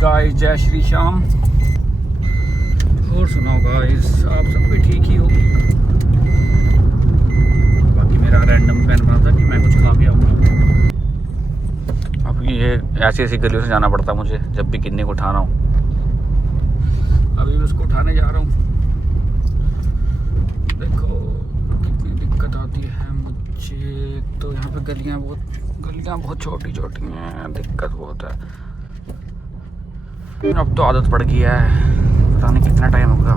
Guys जय श्री श्याम। और सुनाओ गाइस, आप सब भी ठीक ही हो। बाकी मेरा रैंडम प्लान बना था कि मैं कुछ खा के आऊँगा। अब ये ऐसी ऐसी गलियों से जाना पड़ता मुझे जब भी किन्नी को उठाना हो। अभी मैं उसको उठाने जा रहा हूँ। देखो कितनी दिक्कत आती है मुझे। तो यहाँ पे गलियाँ बहुत छोटी छोटी हैं, दिक्कत बहुत है। अब तो आदत पड़ गई है, पता नहीं कितना टाइम होगा।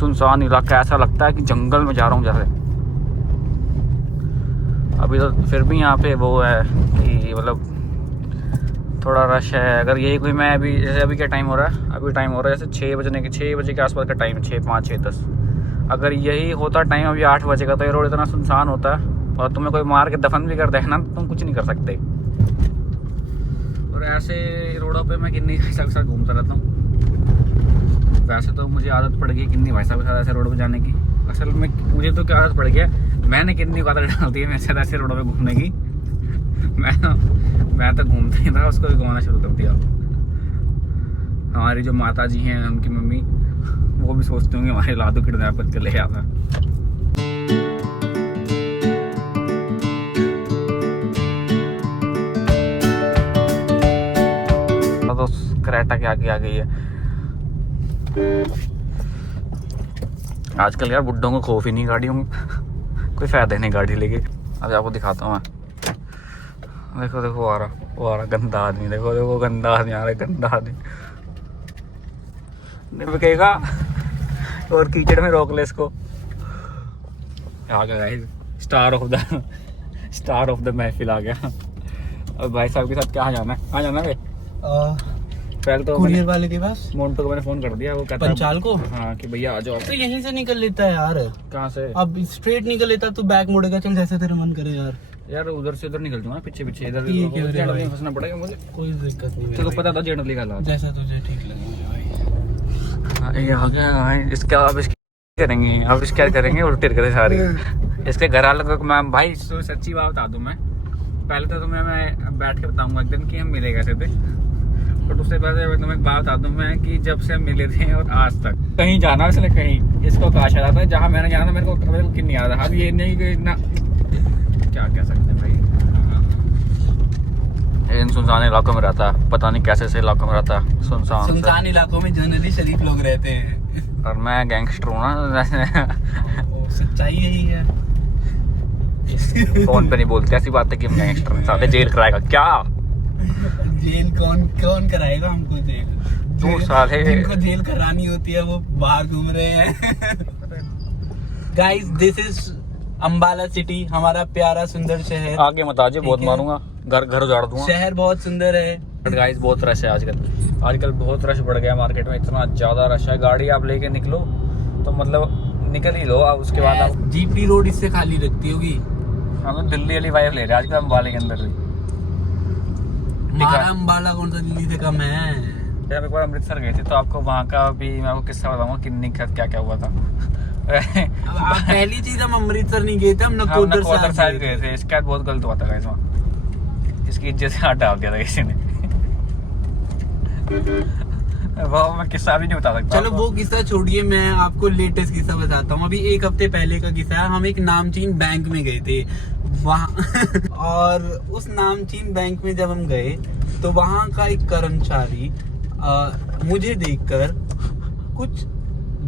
सुनसान इलाका, ऐसा लगता है कि जंगल में जा रहा हूँ जैसे। अभी तो फिर भी यहाँ पे वो है कि मतलब थोड़ा रश है। अगर यही कोई मैं अभी जैसे अभी क्या टाइम हो रहा है, अभी टाइम हो रहा है जैसे 6 बजे के आसपास का टाइम है, 6, 5, 6, 10। अगर यही होता टाइम अभी 8 बजे का तो ये रोड इतना सुनसान होता है। और तुम्हें कोई मार के दफन भी कर दे ना, तुम कुछ नहीं कर सकते। और ऐसे रोडों पे मैं किन्नी भाई साहब के साथ घूमता रहता हूँ। वैसे तो मुझे आदत पड़ गई किन्नी भाई साहब के साथ ऐसे रोड पे जाने की। असल में मुझे तो क्या आदत पड़ गया, मैंने किन्नी को आदत डाल दी है मेरे साथ ऐसे रोडों पे घूमने की। मैं तो घूमता ही था, उसको भी घुमाना शुरू कर दिया। हमारी जो माता जी हैं, उनकी मम्मी, वो भी सोचती होंगी हमारे लादू किडनैप करके ले आता। तो क्रेटा के आगे आ गई है। आजकल यार बुड्ढों को खौफ ही नहीं गाड़ियों में। कोई फायदा नहीं गाड़ी लेके। अभी आपको दिखाता हूँ मैं। देखो देखो वो आ रहा गंदा आदमी। देखो गंदा आदमी आ रहा है, गंदा आदमी नहीं कहेगा। और कीचड़ में रोक ले इसको। आ गया स्टार ऑफ द महफिल आ गया। अब भाई साहब के साथ क्या जाना है? कहाँ जाना है? पहले तो कुरियर वाले के पास मोन्टो को मैंने फोन कर दिया, वो कहता पंचाल को। हाँ कि भैया आ जाओ। तो यहीं से निकल लेता है यार। कहाँ से? अब स्ट्रेट निकल लेता तो बैक मुड़ेगा। चल जैसे तेरा मन करे यार उधर से उधर निकल जाऊँ, पीछे पीछे इधर फंसना पड़ेगा मुझे। कोई दिक्कत नहीं। तेरे को पता था जनरली का जैसा तुझे ठीक लगे। ये आ गया। इसका अब करेंगे, अब इस क्या करेंगे, उल्टी करे सारी। इसके घर वालों को मैं भाई सच्ची बात बता दूं, मैं पहले तो तुम्हें मैं बैठ के बताऊंगा एक दिन कि हम मिले कैसे थे। बट उससे पहले तुम्हें एक बात बता दूं मैं कि जब से हम मिले थे और आज तक कहीं जाना इसने कहीं इसको काश आ रहा था, जहाँ मैंने जाना मेरे को कितनी आ रहा था। अब ये नहीं कि इतना क्या कह सकते हैं भाई। इन सुनसान इलाकों में रहता है, पता नहीं कैसे से इलाकों में रहता है। सुनसान इलाकों में जनरली शरीफ लोग रहते हैं। और मैं गैंगस्टर हूँ ना। सच्चाई यही है। फोन पे नहीं बोलते ऐसी बात है कि हम गैंगस्टर हैं। साले जेल कराएगा क्या? जेल कौन कराएगा हमको? जेल तू साले जिनको जेल करानी होती है वो बाहर घूम रहे हैं। Guys this is Ambala city, हमारा प्यारा सुंदर शहर। आगे मत आजे, बहुत मारूंगा, घर उजाड़ दूंगा। शहर बहुत सुंदर है। बट गाइस बहुत रश है आजकल बहुत रश बढ़ गया मार्केट में। इतना ज्यादा रश है, गाड़ी आप लेके निकलो तो मतलब निकल ही लो। अब उसके बाद आप जीपी रोड इससे खाली लगती होगी। हम लोग दिल्ली वाली वाइब ले रहे हैं आजकल अंबाला के अंदर भी। हमारा अंबाला कौन सा दिल्ली से कम है? जब एक बार अमृतसर गए थे तो आपको वहाँ का भी मैं आपको किस्सा बताऊंगा किन्नी क्या क्या हुआ था। पहली चीज हम अमृतसर नहीं गए थे, हम नकोदर साहिब गए थे। इसके बाद बहुत गलत हुआ था इसमें। इसकी इज्जत से हाथ डाल दिया था किसी ने। वो मैं किस्सा भी नहीं बता सकता। चलो वो किस्सा छोड़िए, मैं आपको लेटेस्ट किस्सा बताता हूँ। अभी 1 हफ्ते पहले का किस्सा है। हम एक नामचीन बैंक में गए थे वहाँ। और उस नामचीन बैंक में जब हम गए तो वहाँ का एक कर्मचारी मुझे देखकर कुछ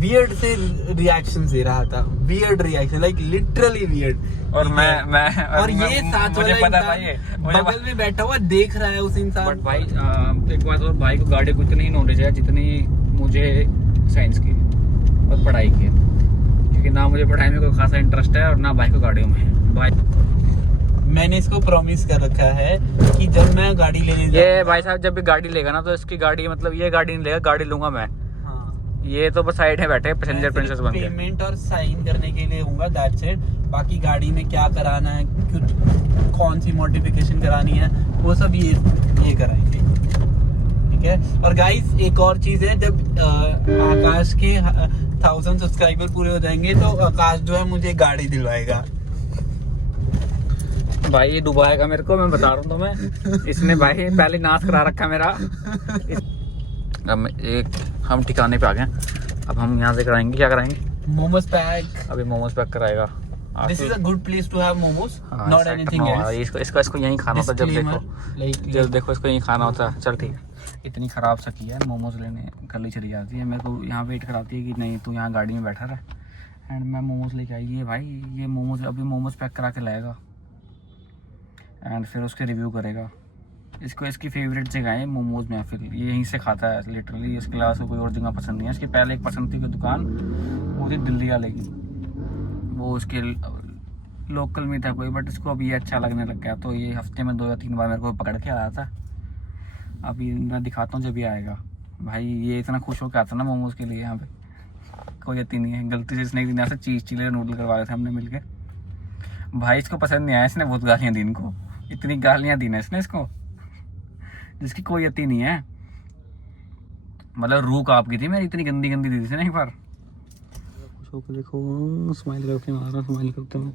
वियर्ड से रिएक्शन दे रहा था। Weird reaction, like literally weird. और मैं ये साथ मुझे पता था ये बगल में बैठा हुआ देख रहा है उस इंसान। बट भाई एक बात और, भाई को गाड़ी को इतनी नॉलेज है जितनी मुझे साइंस की और पढ़ाई की है। क्योंकि ना मुझे पढ़ाई में कोई खासा इंटरेस्ट है और ना भाई को गाड़ियों में। भाई मैंने इसको प्रॉमिस कर रखा है कि जब मैं गाड़ी लेने ये भाई साहब जब भी गाड़ी लेगा ना तो इसकी गाड़ी मतलब ये गाड़ी नहीं लेगा, गाड़ी लूंगा मैं। ये तो बस साइड में बैठे पैसेंजर प्रिंसेस बन गए। पेमेंट और साइन करने के लिए होगा, दैट्स इट। बाकी गाड़ी में क्या कराना है, कौन सी मॉडिफिकेशन करानी है, वो सब ये कराएंगे, ठीक है। और गाइस एक और चीज है, जब आकाश के 1000 सब्सक्राइबर पूरे हो जाएंगे तो आकाश जो है मुझे गाड़ी दिलवाएगा। भाई ये डुबाएगा मेरे को, मैं बता रहा हूँ तुम्हें। इसने भाई पहले नाश करा रखा मेरा। अब हम ठिकाने पे आ गए। अब हम यहाँ से कराएंगे, क्या कराएंगे? मोमोज पैक। अभी मोमोज पैक कराएगा। This is a good place to have momos, not anything else. इसको यहीं खाना होता है। जब देखो इसको यहीं खाना होता है। चल ठीक है। इतनी खराब सकी है मोमोज लेने, गली चली जाती है, मेरे को यहाँ वेट कराती है कि नहीं तू यहाँ गाड़ी में बैठा रहा। एंड मैं मोमोज लेके आई है भाई। ये मोमोज अभी मोमोज पैक करा के लाएगा एंड फिर उसके रिव्यू करेगा। इसको इसकी फेवरेट जगह है मोमोज में, फिर ये यहीं से खाता है लिटरली। इसके अलावा उसको कोई और जगह पसंद नहीं है। इसकी पहले एक पसंद थी कोई दुकान, वो थी दिल्ली वाले की, वो उसके लोकल में था कोई, बट इसको अब ये अच्छा लगने लग गया। तो ये हफ्ते में 2 या 3 बार मेरे को पकड़ के आया था। अभी मैं दिखाता हूँ जब ये आएगा। भाई ये इतना खुश होकर आता ना मोमोज के लिए। यहाँ पे कोई यकीन नहीं है। गलती से इसने एक दिन यहाँ से चीज़ चिल्ले नूडल करवाए थे हमने मिलके। भाई इसको पसंद नहीं आया। इसने बहुत गालियाँ दी इनको, इतनी गालियाँ दी ना इसने इसको जिसकी कोई यकीन नहीं है। मतलब रूह काँप गई थी मेरी, इतनी गंदी गंदी दी थी ना एक बार। खुश होकर देखो, स्माइल करके मारा, स्माइल करते में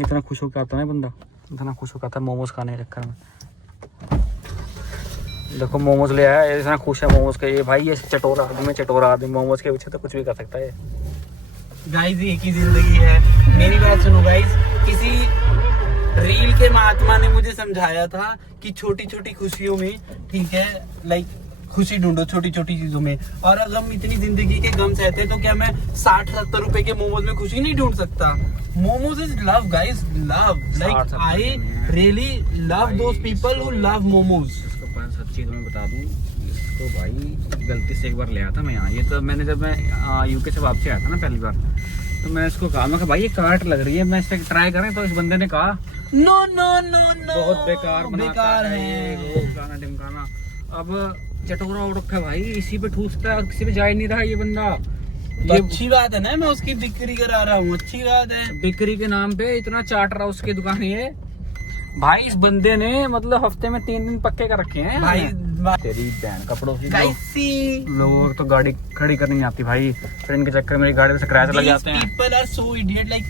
इतना खुश होकर आता है बंदा, इतना खुश होकर आता है मोमोज खाने के चक्कर में। देखो मोमोज ले आया, इतना खुश है मोमोज के। ये भाई ये चटोरा आदमी मोमोज के पीछे तो कुछ भी कर सकता है। गाइस एक ही जिंदगी है। मेरी बात सुनो गाइस, किसी रील के महात्मा ने मुझे समझाया था कि छोटी छोटी खुशियों में, ठीक है, लाइक खुशी ढूंढो छोटी छोटी चीजों में। और अगर हम इतनी जिंदगी के गम सहते हैं तो क्या मैं 60-70 रुपए के मोमोज में खुशी नहीं ढूंढ सकता? Momos is love guys, love. Like I really love those people who love momos. सच्ची तो मैं बता दूं इसको भाई, गलती से एक बार ले आया था मैं यहाँ। ये तो मैंने जब मैं यूके से वापसी आया था ना पहली बार, तो मैं इसको कहा, मैं भाई ये काट लग रही है, मैं इसे ट्राई करें। तो इस बंदे ने कहा नो नो नो नो, बहुत बेकार बेकार है वो खाना ढिमकाना। अब चटोरा उड़ रखा है भाई, इसी पे ठूसता है, किसी पे जा ही नहीं रहा ये बंदा। तो ये अच्छी बात है ना, मैं उसकी बिक्री करा रहा हूँ, अच्छी बात है। बिक्री के नाम पे इतना चाट रहा उसकी दुकान। ये भाई इस बंदे ने मतलब हफ्ते में 3 दिन पक्के कर रखे हैं भाई। तेरी बहन कपड़ों की लोगों तो गाड़ी खड़ी करनी नहीं आती भाई, फिर इनके चक्कर में मेरी गाड़ी में स्क्रैच लग जाते हैं। People are so idiot, like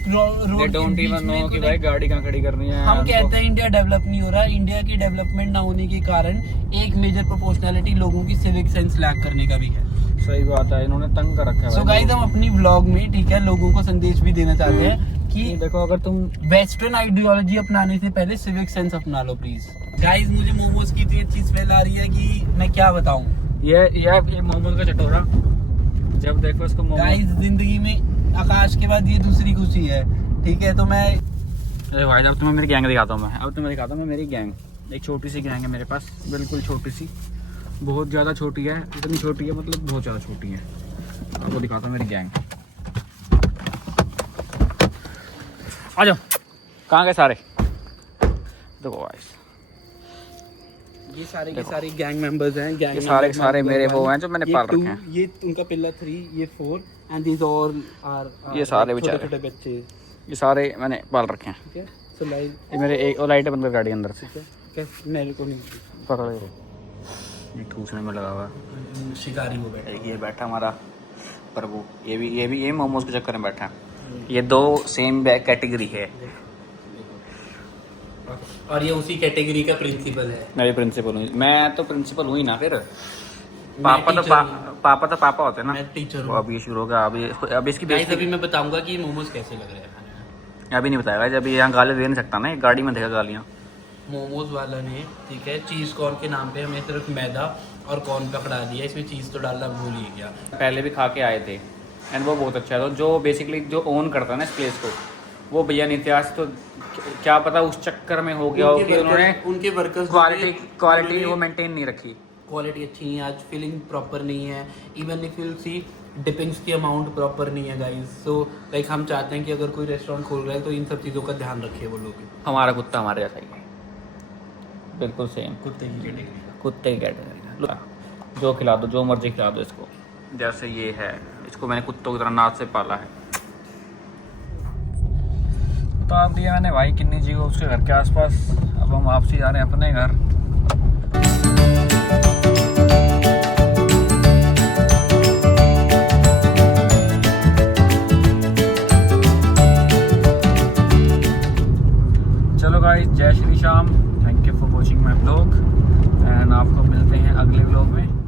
They don't even know कि भाई गाड़ी कहाँ खड़ी करनी है। हम कहते हैं इंडिया डेवलप नहीं हो रहा है। इंडिया की डेवलपमेंट ना होने के कारण एक मेजर प्रोपोर्शनैलिटी लोगों की सिविक सेंस लैक करने का भी है। सही बात है, इन्होंने तंग कर रखा है। सो गाइस हम अपनी व्लॉग में, ठीक है, लोगों को संदेश भी देना चाहते हैं कि देखो अगर तुम वेस्टर्न आइडियोलॉजी अपनाने से पहले सिविक सेंस अपना लो प्लीज। गाइस मुझे मोमोज की इतनी चीज फैला रही है कि मैं क्या बताऊं। ये मोमोज का चटोरा, जब देखो इसको गाइस जिंदगी में आकाश के बाद ये दूसरी खुशी है, ठीक है। तो मैं भाई अब तुम्हें मेरी गैंग दिखाता हूँ मैं मेरी गैंग। एक छोटी सी गैंग है मेरे पास, बिल्कुल छोटी सी, बहुत ज़्यादा छोटी है। इतनी छोटी है मतलब बहुत ज़्यादा छोटी है। आपको दिखाता हूँ मेरी गैंग। आ जाओ, कहाँ गए सारे? देखो गाइस ये सारे के सारे गैंग मेंबर्स हैं। गैंग ये सारे सारे मेरे वो हैं जो मैंने पाल रखे हैं। ये उनका पिलर 3, ये 4 एंड दीस ऑल आर ये सारे बेचारे छोटे बच्चे, ये सारे मैंने पाल रखे हैं। ठीक है। सो लाइक ये मेरे एक और लाइट है बंद गाड़ी अंदर से, कैसे मेरे को नहीं पकड़ ये ठूसने में लगा हुआ है। शिकारी वो बैठा। एक ये बैठा हमारा प्रभु, ये भी मोमोज के चक्कर में बैठा है। ये 2 सेम बैग कैटेगरी है। और ये उसी कैटेगरी का प्रिंसिपल है। मैं भी प्रिंसिपल हूँ। मैं तो प्रिंसिपल हुई ना, फिर पापा तो पापा होते हैं ना। मैं टीचर हूँ। अब ये शुरू होगा। अब इसकी गाइस अभी मैं बताऊंगा कि मोमोज कैसे लग रहे हैं खाने में। अभी नहीं बताएगा, जब यहाँ गाली दे नहीं सकता ना, गाड़ी में देगा गालियाँ। मोमोज वाला ने, ठीक है, चीज कॉर्न के नाम पे हमें सिर्फ मैदा और कॉर्न पकड़ा दिया, इसमें चीज तो डालना भूल ही गया। पहले भी खा के आए थे एंड वो बहुत अच्छा था। जो बेसिकली जो ओन करता है ना इस प्लेस को, वो भैया नित्यास, तो क्या पता उस चक्कर में हो गया हो कि उन्होंने उनके वर्कर्स क्वालिटी वो मेंटेन नहीं रखी। क्वालिटी अच्छी है, आज फिलिंग प्रॉपर नहीं है, इवन इफ यू सी डिपिंग्स की अमाउंट प्रॉपर नहीं है गाइस। सो लाइक हम चाहते हैं कि अगर कोई रेस्टोरेंट खोल रहा है तो इन सब चीज़ों का ध्यान रखे वो लोग। हमारा कुत्ता हमारे जैसा ही है, बिल्कुल सेम कुत्ते की कैटेगरी, कुत्ते की कैटेगरी। जो खिला दो, जो मर्जी खिला दो इसको। जैसे ये है, इसको मैंने कुत्तों की तरह नाच से पाला है। तो आप दिया मैंने भाई किन्नी जी को उसके घर के आसपास। अब हम वापसी जा रहे हैं अपने घर। चलो गाइस, जय शाम। Thank you for watching my blog and आपको मिलते हैं अगले ब्लॉग में।